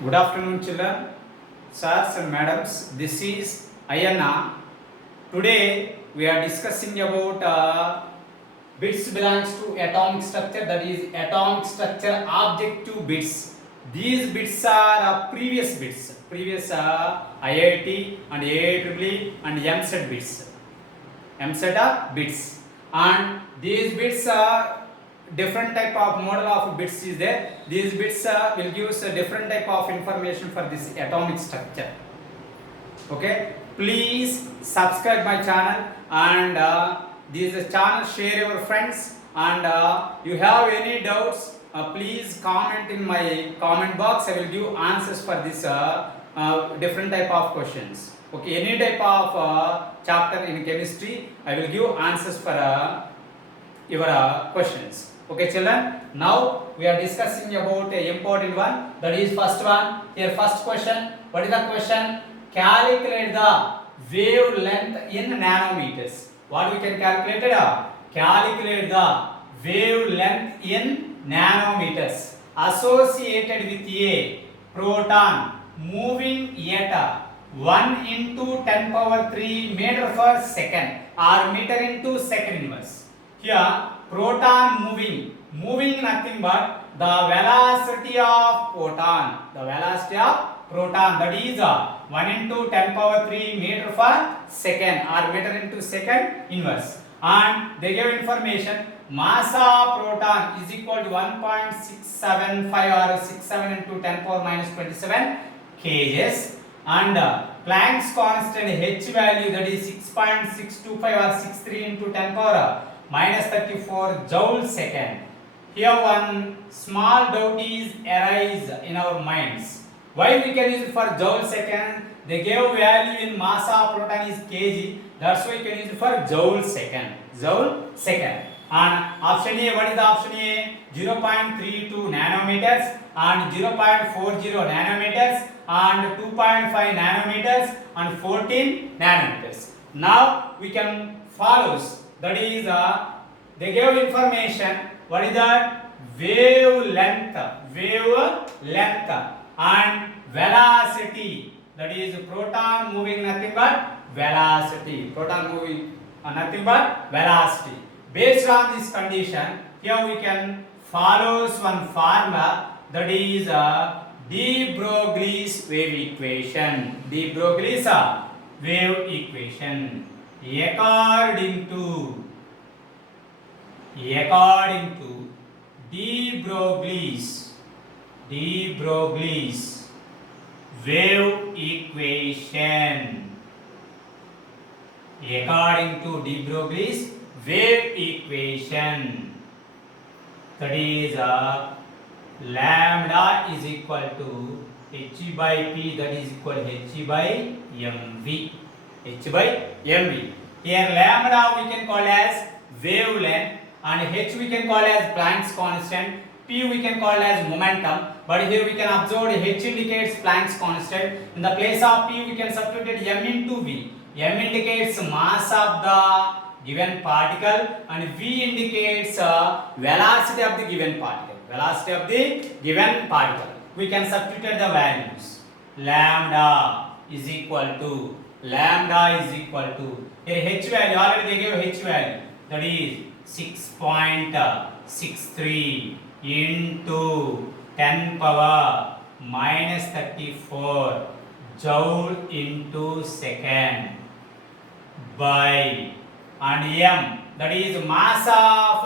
Good afternoon, children, sirs and madams. This is Ayana. Today we are discussing about bits belongs to atomic structure, that is atomic structure object to bits. These bits are previous bits, previous IIT and IIT and MSET bits. MSET are bits, and these bits are different type of model of bits is there. These bits will give us a different type of information for this atomic structure. Okay, please subscribe my channel, and this channel share your friends, and you have any doubts, please comment in my comment box. I will give answers for this different type of questions. Okay, any type of chapter in chemistry, I will give answers for your questions. Okay, children, now we are discussing about a important one, that is first one. Here first question, what is the question? Calculate the wavelength in nanometers. What we can calculate it? Calculate the wavelength in nanometers associated with a proton moving at 1 into 10 power 3 meter per second or meter into second inverse. Here proton moving nothing but the velocity of proton, that is 1 into 10 power 3 meter per second or meter into second inverse, and they give information mass of proton is equal to 1.675 or 67 into 10 power minus 27 kgs, and Planck's constant H value, that is 6.625 or 63 into 10 power minus 34 joule second. Here one small doubt is arise in our minds. Why we can use it for joule second? They gave value in mass of proton is kg. That's why you can use it for joule second. Joule second. And option A, what is the option A? 0.32 nanometers and 0.40 nanometers and 2.5 nanometers and 14 nanometers. Now we can follow. That is they gave information. What is that? Wavelength and velocity. That is proton moving nothing but velocity. Proton moving nothing but velocity. Based on this condition, here we can follow one formula, that is de Broglie's wave equation. De Broglie's wave equation. According to de Broglie's wave equation. According to de Broglie's wave equation, that is lambda is equal to h by p, that is equal to h by mv. Here lambda we can call as wavelength, and h we can call as Planck's constant, p we can call as momentum, but here we can observe h indicates Planck's constant. In the place of p we can substitute m into v. M indicates mass of the given particle, and v indicates velocity of the given particle. We can substitute the values. Lambda is equal to here h value, already they gave h value, that is 6.63 into 10 power minus 34 joule into second by, and m, that is mass of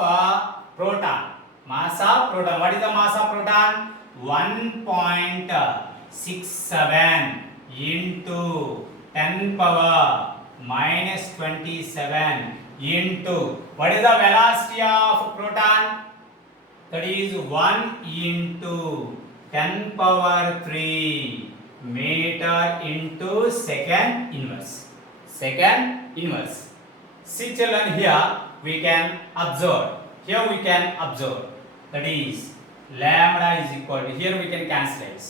proton. What is the mass of proton? 1.67 into 10 power minus 27 into, what is the velocity of proton? That is 1 into 10 power 3 meter into second inverse. See children, here we can observe. That is lambda is equal to, here we can cancel it.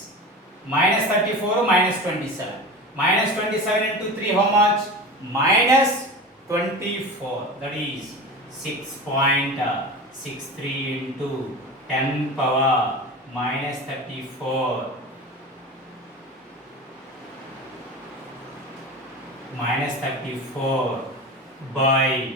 Minus 34 minus 27. Minus 27 into 3 how much? Minus 24. That is 6.63 into 10 power minus 34 minus 34 by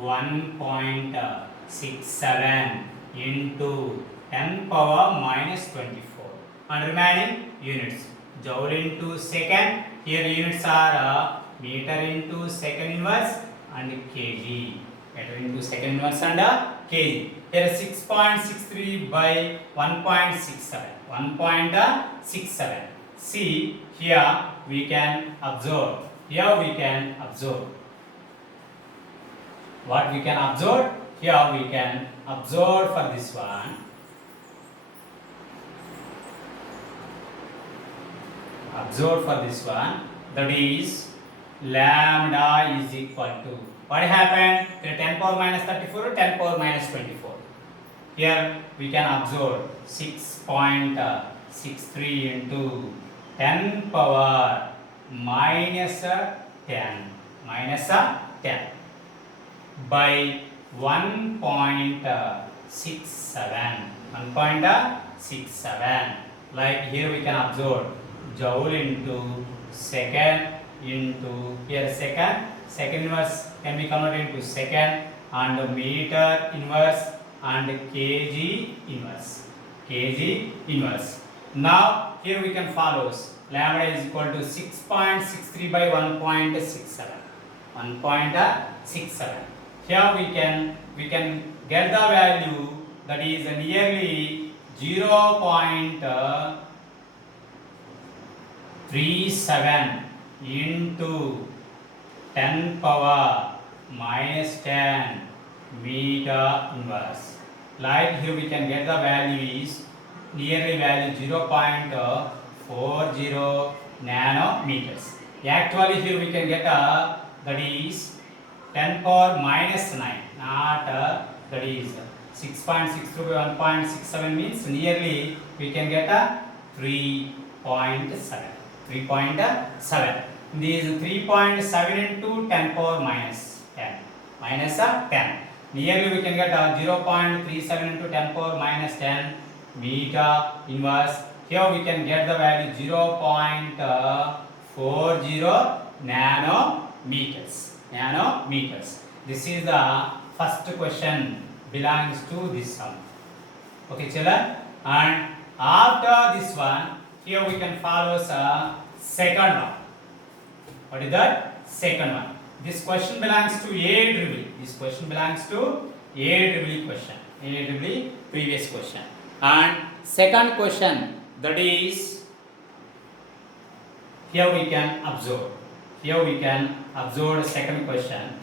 1.67 into 10 power minus 24 and remaining units. Joule into second, here units are meter into second inverse and kg. Meter into second inverse and kg. Here 6.63 by 1.67. 1.67. See, here we can observe. Here we can observe. What we can observe? Here we can observe for this one. Observe for this one. That is lambda is equal to. What happened? Here 10 power minus 34, 10 power minus 24. Here we can observe 6.63 into 10 power minus 10 by 1.67. Like here we can observe joule into second into here second inverse can be converted into second and meter inverse and kg inverse. Now here we can follow lambda is equal to 6.63 by 1.67. Here we can get the value that is nearly 0.37 into 10 power minus 10 meter inverse. Like here we can get the value is nearly value 0.40 nanometers. Actually here we can get that is 10 power minus 9, not that is 6.63 by 1.67 means nearly we can get 3.7. This is 3.7 into 10 power minus 10. Nearly we can get 0.37 into 10 power minus 10 meter inverse. Here we can get the value 0.40 nanometers. This is the first question belongs to this sum. Okay, children. And after this one, here we can follow second one. What is that? Second one. This question belongs to IIT-JEE. This question belongs to IIT-JEE question. IIT-JEE previous question. And second question, that is here we can observe. Here we can observe the second question.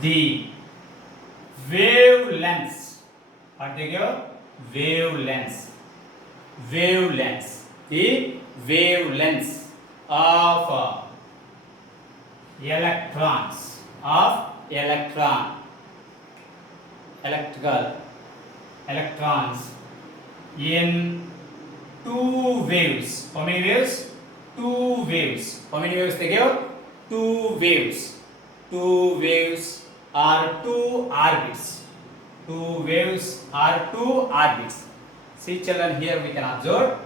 The wavelengths. What they give? Wavelengths. The wavelengths of electrons in two waves. How many waves? Two waves. How many waves they give? Two waves. Two waves are two orbits. Two waves are two orbits. See children, here we can observe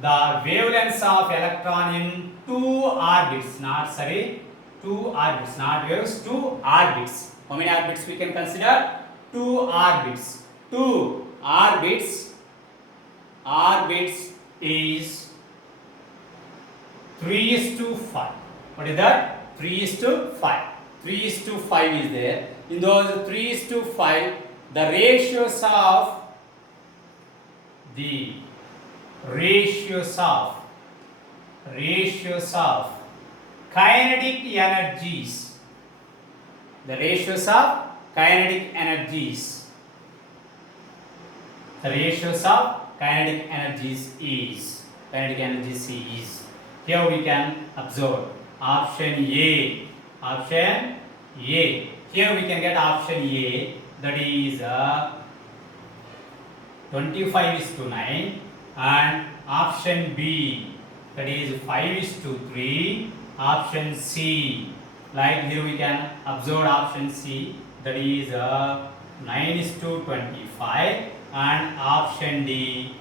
the wavelengths of electron in two orbits, two orbits, not waves, two orbits. How many orbits we can consider? Two orbits. Two orbits is 3:5. What is that? 3:5. 3:5 is there. In those 3:5, the ratios of kinetic energies. The ratios of kinetic energies. The ratios of kinetic energies is. Here we can observe option A. Here we can get option A, that is 25:9, and option B, that is 5:3. Option C, like here we can observe option C, that is 9:25, and option D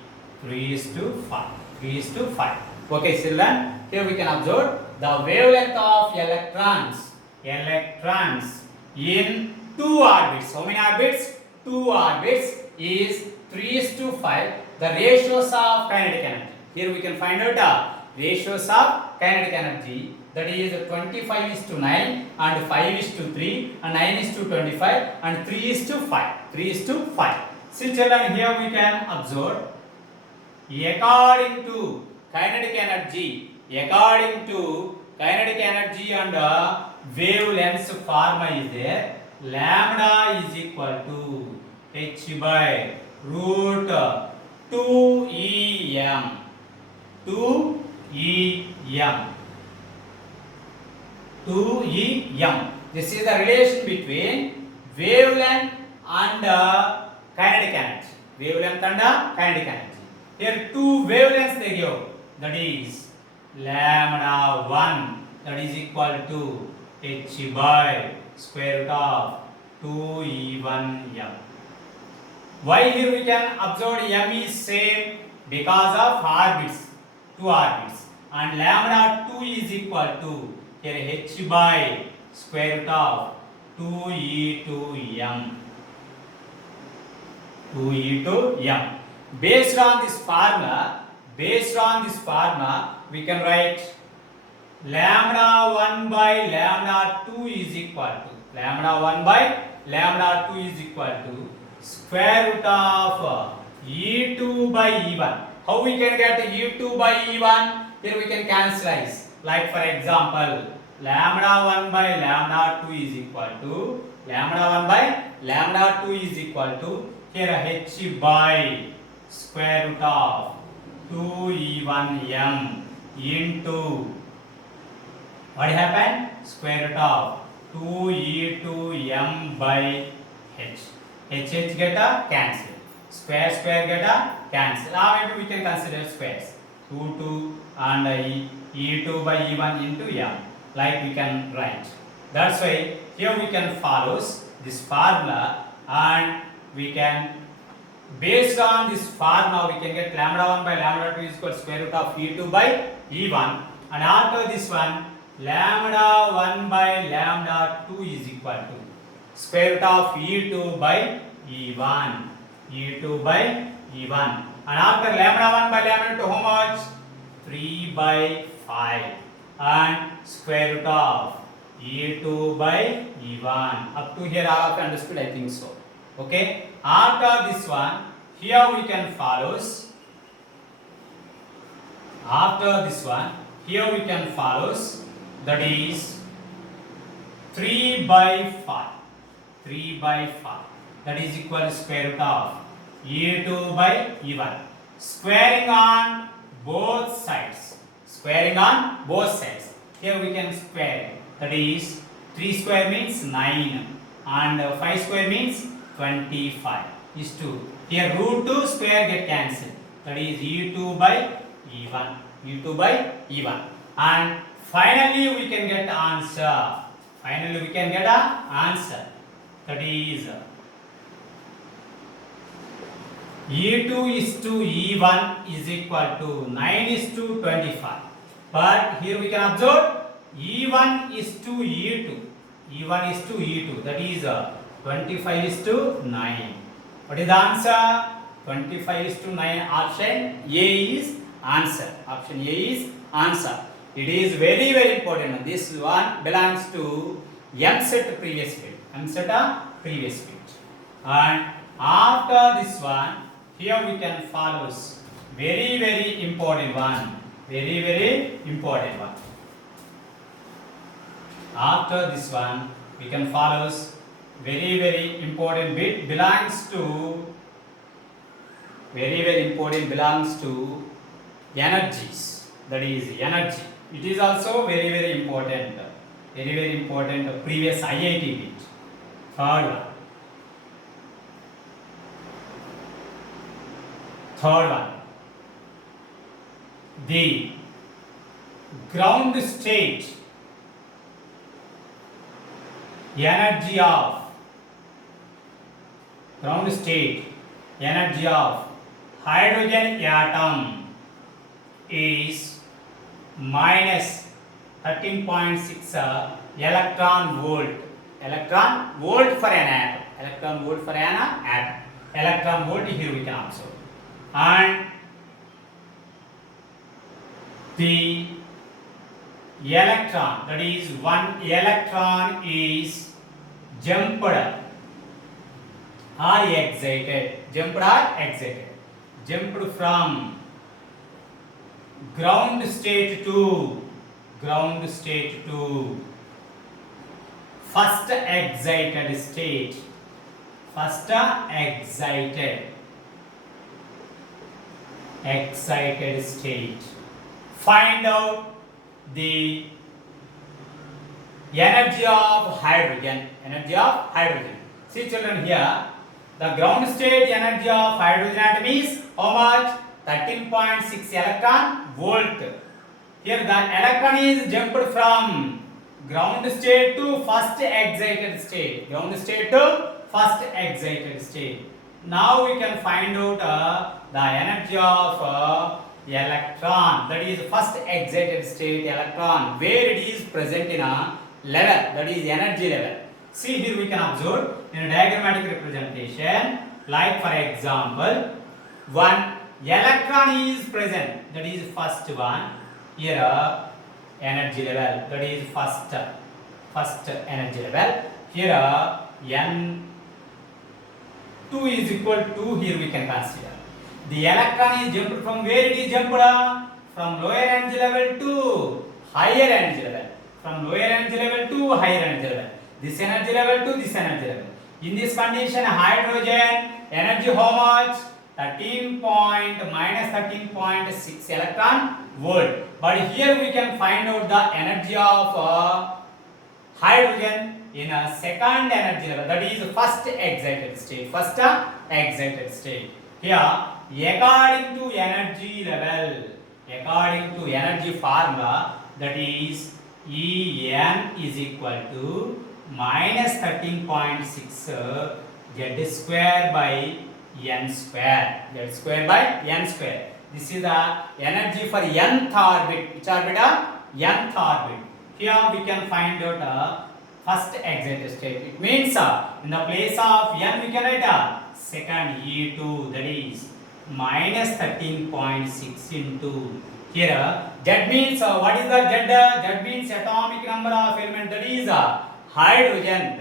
3:5. Okay, children, here we can observe the wavelength of electrons. Electrons in two orbits. How many orbits? Two orbits is 3:5. The ratios of kinetic energy. Here we can find out the ratios of kinetic energy. That is 25:9 and 5:3 and 9:25 and 3:5. 3:5. See children, here we can observe according to kinetic energy and wavelengths formula is there. Lambda is equal to h by root 2em 2em 2em. This is the relation between wavelength and kinetic energy. Wavelength and kinetic energy. Here two wavelengths they give. That is lambda 1, that is equal to h by square root of 2e1m. Why here we can observe m is same? Because of orbits, two orbits, and lambda 2 is equal to here h by square root of 2e2m. 2e2m. Based on this formula, we can write lambda 1 by lambda 2 is equal to lambda 1 by lambda 2 is equal to square root of e2 by e1. How we can get e2 by e1? Here we can cancelize. Like for example, lambda 1 by lambda 2 is equal to lambda 1 by lambda 2 is equal to here h by square root of 2e1m into what happened? Square root of 2e2m by h. H get a cancel. Square get a cancel. Now maybe we can consider squares. 2 and e2 by e1 into m. Like we can write. That's why here we can follow this formula, and we can, based on this formula, we can get lambda 1 by lambda 2 is equal to square root of e2 by e1, and after this one lambda 1 by lambda 2 is equal to square root of e2 by e1, e2 by e1, and after lambda 1 by lambda 2 how much? 3 by 5, and square root of e2 by e1. Up to here all of you understood, I think so. Okay, after this one, here we can follow. After this one, here we can follow. That is 3 by 5. 3 by 5. That is equal to square root of e2 by e1. Squaring on both sides. Squaring on both sides. Here we can square. That is 3 square means 9, and 5 square means 25 is 2. Here root 2 square get cancelled. That is e2 by e1. e2 by e1. And finally we can get answer. Finally we can get a answer. That is e2 is to e1 is equal to 9 is to 25. But here we can observe e1 is to e2. e1 is to e2. That is 25 is to 9. What is the answer? 25 is to 9. Option A is answer. Option A is answer. It is very, very important. This one belongs to M-set previous field. M-set previous field. And after this one, here we can follow very, very important one. Very, very important one. After this one, we can follow very, very important bit belongs to energies. That is energy. It is also very, very important. Very, very important previous IIT bit. Third one. The ground state energy of hydrogen atom is minus 13.6 electron volt. Electron volt for an atom. Electron volt for an atom. Electron volt here we can observe. And the electron, that is one electron is jumped or excited. Jumped or excited. Jumped from ground state to first excited state. First excited state. Find out the energy of hydrogen. See children, here the ground state energy of hydrogen atom is how much? 13.6 electron volt. Here the electron is jumped from ground state to first excited state. Now we can find out the energy of electron, that is first excited state electron, where it is present in a level, that is energy level. See here we can observe in a diagrammatic representation, like for example, one electron is present, that is first one. Here energy level, that is first energy level. Here N2 is equal to, here we can consider the electron is jumped from where it is jumped? From lower energy level to higher energy level. From lower energy level to higher energy level. This energy level to this energy level. In this condition, hydrogen energy how much? minus 13.6 electron volt. But here we can find out the energy of hydrogen in a second energy level, that is first excited state. Here, according to energy level, according to energy formula, that is En is equal to minus 13.6 Z square by N square. This is the energy for nth orbit. Which orbit? Nth orbit. Here we can find out first excited state. It means in the place of N we can write second E2, that is minus 13.6 into here. Z means what is the Z? Z means atomic number of element, that is hydrogen.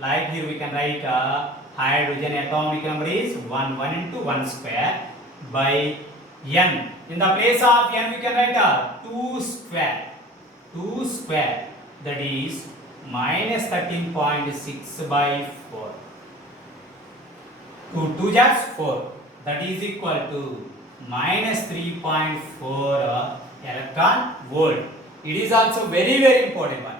Like here we can write hydrogen atomic number is 1 into 1 square by N. In the place of N we can write 2 square, that is minus 13.6 by 4. 2 just 4, that is equal to minus 3.4 electron volt. It is also very important one.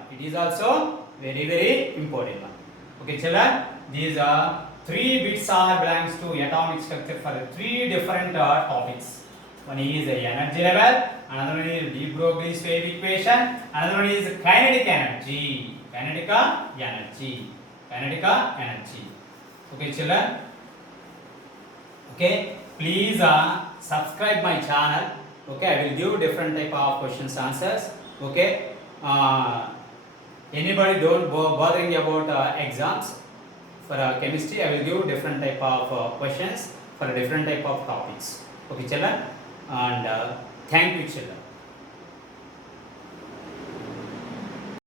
Okay children, these are 3 bits are belongs to atomic structure for 3 different topics. One is the energy level, another one is de Broglie's wave equation, another one is kinetic energy. Okay children. Okay, please subscribe my channel. Okay, I will give different type of questions answers. Okay, anybody don't bothering about exams for chemistry, I will give different type of questions for different type of topics. Okay children, and thank you children.